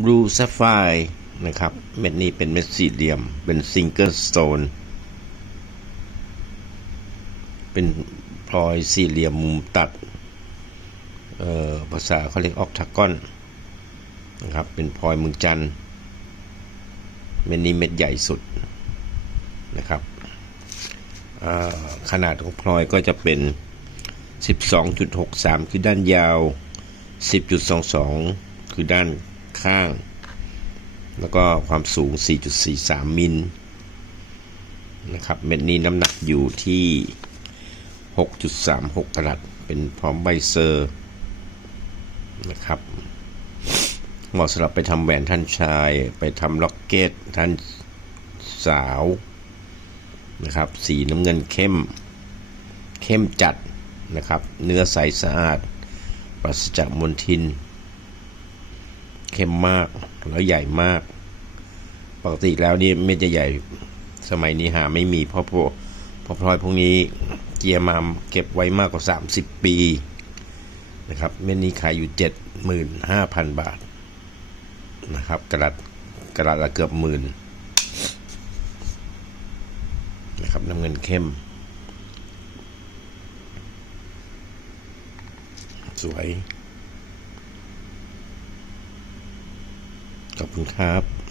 บลูซัฟไฟนะครับ เม็ดนี้เป็นเม็ดสี่เหลี่ยม เป็นซิงเกิลสโตน เป็นพลอยสี่เหลี่ยมมุมตัดเอ่อภาษาเขาเรียกออกทากอนนะครับ เป็นพลอยเมืองจันเม็ดนี้เม็ดใหญ่สุดนะครับ ขนาดของพลอยก็จะเป็น 12.63 คือด้านยาว 10.22 คือด้าน ข้าง แล้วก็ความสูง 4.43 มิลนะครับ เม็ดนี้น้ำหนักอยู่ที่ 6.36 กรัตเป็นพร้อมใบเซอร์นะครับ เหมาะสำหรับไปทำแหวนท่านชาย ไปทำล็อกเก็ตท่านสาวนะครับ สีน้ำเงินเข้ม เข้มจัดนะครับ เนื้อใสสะอาด ปราศจากมลทิน เข้มมากแล้วใหญ่มาก ปกติแล้วนี่เม็ดจะใหญ่สมัยนี้หาไม่มีเพราะพวกพราะพลอยพวกนี้เจียร์มามเก็บไว้มากกว่า 30 ปีนะครับเม็ดนี้ขายอยู่ 75,000 บาทนะครับกระดัดกระดัดละเกือบหมื่นนะครับน้ำเงินเข้ม สวย ขอบคุณครับ